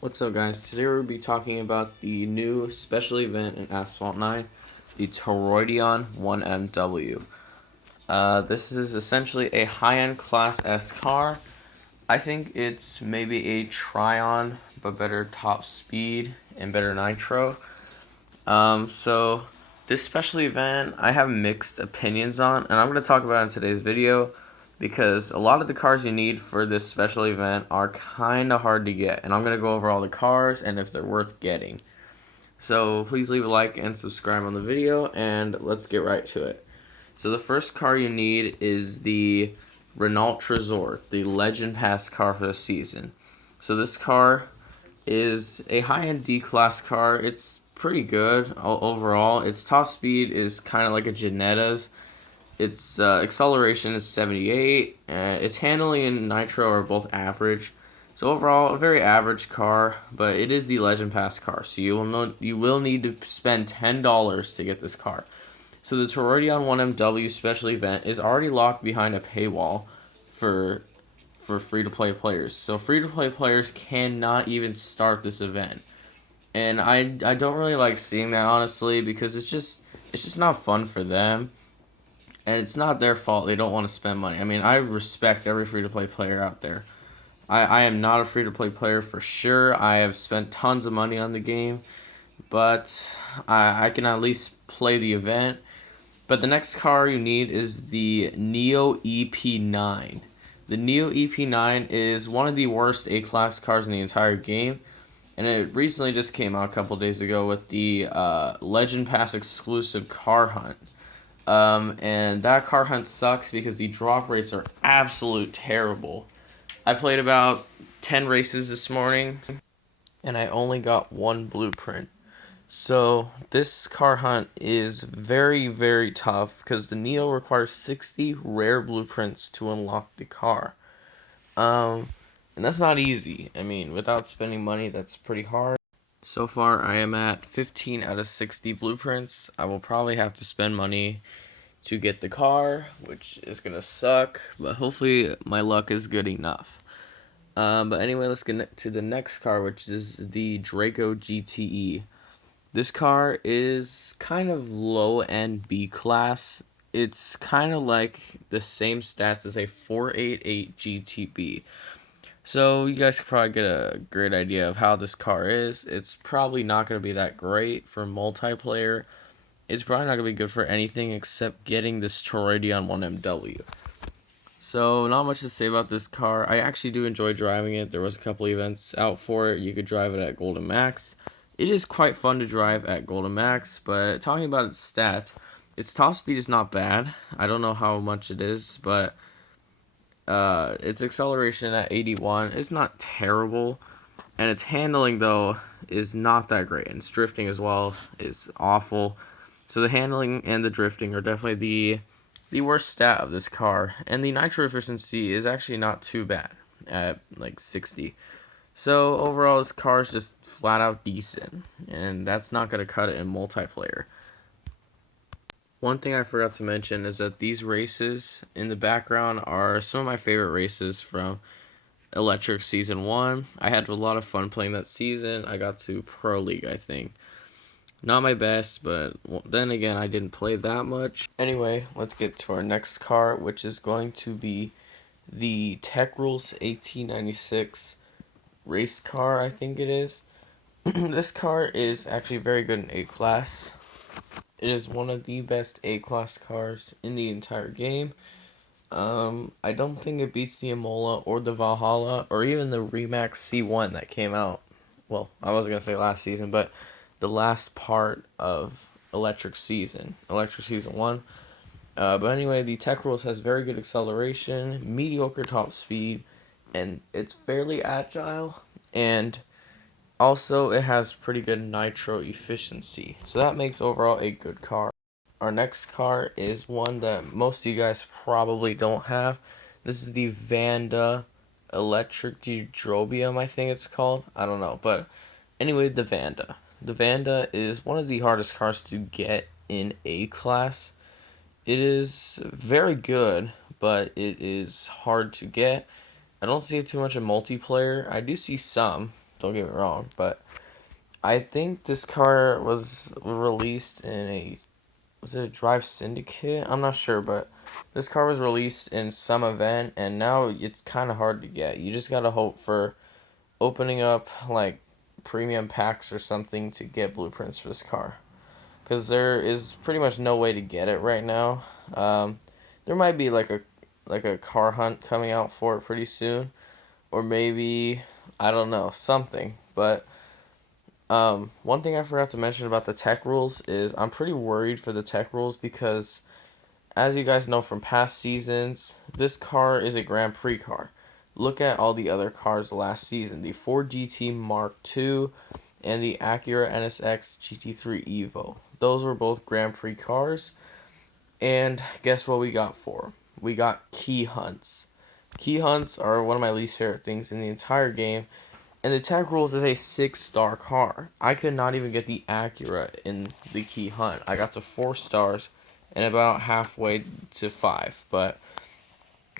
What's up, guys? Today we'll be talking about the new special event in Asphalt 9, the toroidion 1MW. This is essentially a high-end Class S car. I think it's maybe a try-on, but better top speed and better nitro. So this special event I have mixed opinions on, and I'm going to talk about it in today's video because a lot of the cars you need for this special event are kind of hard to get, and I'm going to go over all the cars and if they're worth getting. So please leave a like and subscribe on the video, and let's get right to it. So the first car you need is the Renault Trésor, the Legend Pass car for the season. So this car is a high-end D-class car. It's pretty good overall. Its top speed is kind of like a Janetta's. Its acceleration is 78. Its handling and nitro are both average. So overall, a very average car, but it is the Legend Pass car. So you will need to spend $10 to get this car. So the Toroidion 1MW special event is already locked behind a paywall for free-to-play players. So free-to-play players cannot even start this event. And I don't really like seeing that, honestly, because it's just not fun for them. And it's not their fault they don't want to spend money. I mean, I respect every free-to-play player out there. I am not a free-to-play player for sure. I have spent tons of money on the game, but I can at least play the event. But the next car you need is the Neo EP9. The Neo EP9 is one of the worst A-class cars in the entire game, and it recently just came out a couple days ago with the Legend Pass exclusive car hunt. And that car hunt sucks because the drop rates are absolute terrible. I played about 10 races this morning, and I only got one blueprint. So this car hunt is very, very tough because the Neo requires 60 rare blueprints to unlock the car. And that's not easy. I mean, without spending money, that's pretty hard. So far, I am at 15 out of 60 blueprints. I will probably have to spend money to get the car, which is going to suck, but hopefully my luck is good enough. But anyway, let's get to the next car, which is the Draco GTE. This car is kind of low-end B-class. It's kind of like the same stats as a 488 GTB. So you guys can probably get a great idea of how this car is. It's probably not going to be that great for multiplayer. It's probably not going to be good for anything except getting this toroidion 1MW. So not much to say about this car. I actually do enjoy driving it. There was a couple events out for it. You could drive it at Golden Max. It is quite fun to drive at Golden Max, but talking about its stats, its top speed is not bad. I don't know how much it is, but its acceleration at 81 is not terrible. And its handling, though, is not that great. And its drifting as well is awful. So the handling and the drifting are definitely the worst stat of this car. And the nitro efficiency is actually not too bad at like 60. So overall, this car is just flat out decent. And that's not going to cut it in multiplayer. One thing I forgot to mention is that these races in the background are some of my favorite races from Electric Season 1. I had a lot of fun playing that season. I got to Pro League, I think. Not my best, but then again, I didn't play that much. Anyway, let's get to our next car, which is going to be the Tech Rules 1896 race car, I think it is. This car is actually very good in A-Class. It is one of the best A-Class cars in the entire game. I don't think it beats the Imola or the Valhalla or even the Remax C1 that came out. Well, I wasn't going to say last season, but the last part of Electric Season 1. But anyway, the Tech Rules has very good acceleration, mediocre top speed, and it's fairly agile, and also it has pretty good nitro efficiency. So that makes overall a good car. Our next car is one that most of you guys probably don't have. This is the Vanda Electric Drobium, I think it's called. I don't know, but anyway, the Vanda. The Vanda is one of the hardest cars to get in A-Class. It is very good, but it is hard to get. I don't see it too much in multiplayer. I do see some, don't get me wrong, but I think this car was released in was it a Drive Syndicate? I'm not sure, but this car was released in some event, and now it's kind of hard to get. You just gotta hope for opening up like premium packs or something to get blueprints for this car, because there is pretty much no way to get it right now. There might be like a car hunt coming out for it pretty soon, or maybe I don't know, something. But one thing I forgot to mention about the tech rules is I'm pretty worried for the tech rules because, as you guys know from past seasons, this car is a Grand Prix car. Look at all the other cars last season: the Ford GT Mark II and the Acura NSX GT3 Evo. Those were both Grand Prix cars, and guess what we got for 'em? We got key hunts. Key hunts are one of my least favorite things in the entire game, and the tech rules is a 6-star car. I could not even get the Acura in the key hunt. I got to 4 stars and about halfway to 5. But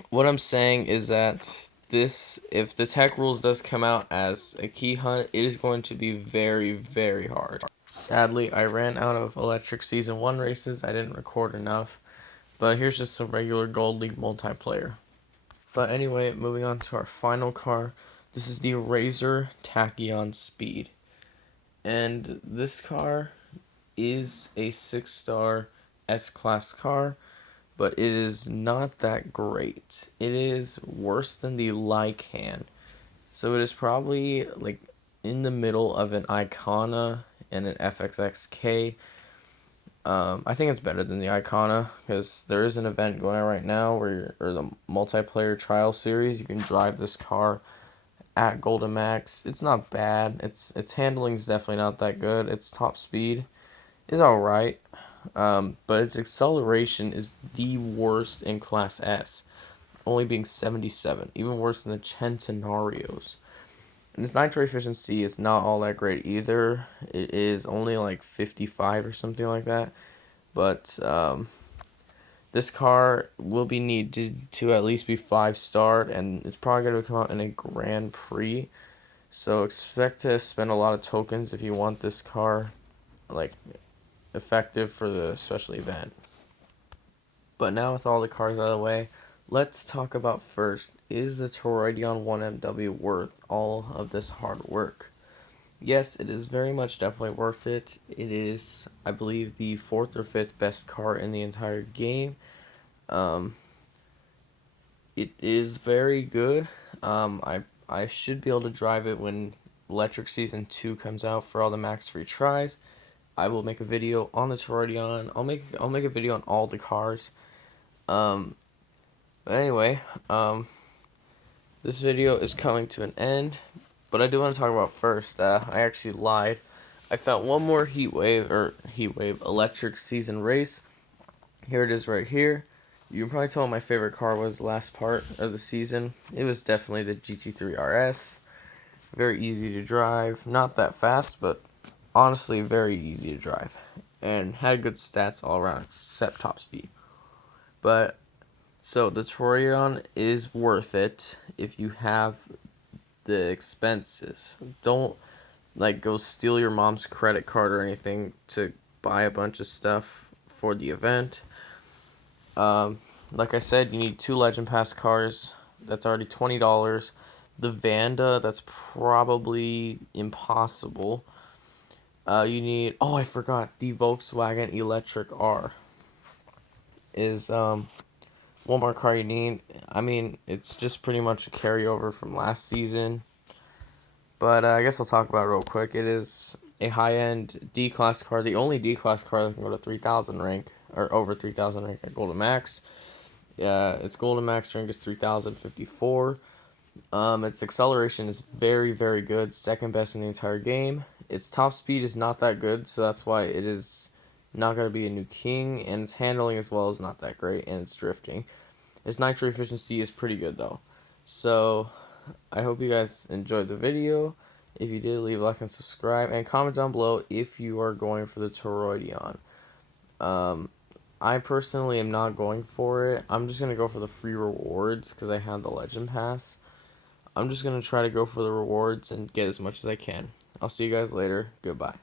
what I'm saying is that if the tech rules does come out as a key hunt, it is going to be very, very hard. Sadly, I ran out of Electric Season 1 races. I didn't record enough. But here's just some regular Gold League multiplayer. But anyway, moving on to our final car. This is the Razor Tachyon Speed. And this car is a 6-star S-Class car, but it is not that great. It is worse than the Lycan. So it is probably like in the middle of an Icona and an FXXK. I think it's better than the Icona because there is an event going on right now or the multiplayer trial series. You can drive this car at Golden Max. It's not bad. Its handling is definitely not that good. Its top speed is alright, but its acceleration is the worst in Class S, only being 77, even worse than the Centenarios. And its nitro efficiency is not all that great either. It is only like 55 or something like that. But this car will be needed to at least be 5-star, and it's probably going to come out in a Grand Prix. So expect to spend a lot of tokens if you want this car like effective for the special event. But now with all the cars out of the way, let's talk about first, is the toroidion 1MW worth all of this hard work? Yes, it is very much definitely worth it. It is, I believe, the 4th or 5th best car in the entire game. It is very good. I should be able to drive it when Electric Season 2 comes out for all the max free tries. I will make a video on the toroidion. I'll make a video on all the cars. But anyway, this video is coming to an end. But I do want to talk about first. I actually lied. I found one more Heatwave Electric Season race. Here it is right here. You can probably tell what my favorite car was the last part of the season. It was definitely the GT3 RS. Very easy to drive. Not that fast, but honestly very easy to drive. And had good stats all around except top speed. But, so the toroidion is worth it if you have the expenses. Don't like go steal your mom's credit card or anything to buy a bunch of stuff for the event. Like I said, you need 2 Legend Pass cars. That's already $20. The Vanda, that's probably impossible. You need, oh, I forgot, the Volkswagen Electric R is one more car you need. I mean, it's just pretty much a carryover from last season. But I guess I'll talk about it real quick. It is a high-end D-Class car, the only D-Class car that can go to 3,000 rank, or over 3,000 rank at Golden Max. Its Golden Max rank is 3,054. Its acceleration is very, very good, second best in the entire game. Its top speed is not that good, so that's why it is not going to be a new king, and its handling as well is not that great, and its drifting. Its nitro efficiency is pretty good, though. So, I hope you guys enjoyed the video. If you did, leave a like and subscribe, and comment down below if you are going for the toroidion. I personally am not going for it. I'm just going to go for the free rewards because I have the Legend Pass. I'm just going to try to go for the rewards and get as much as I can. I'll see you guys later. Goodbye.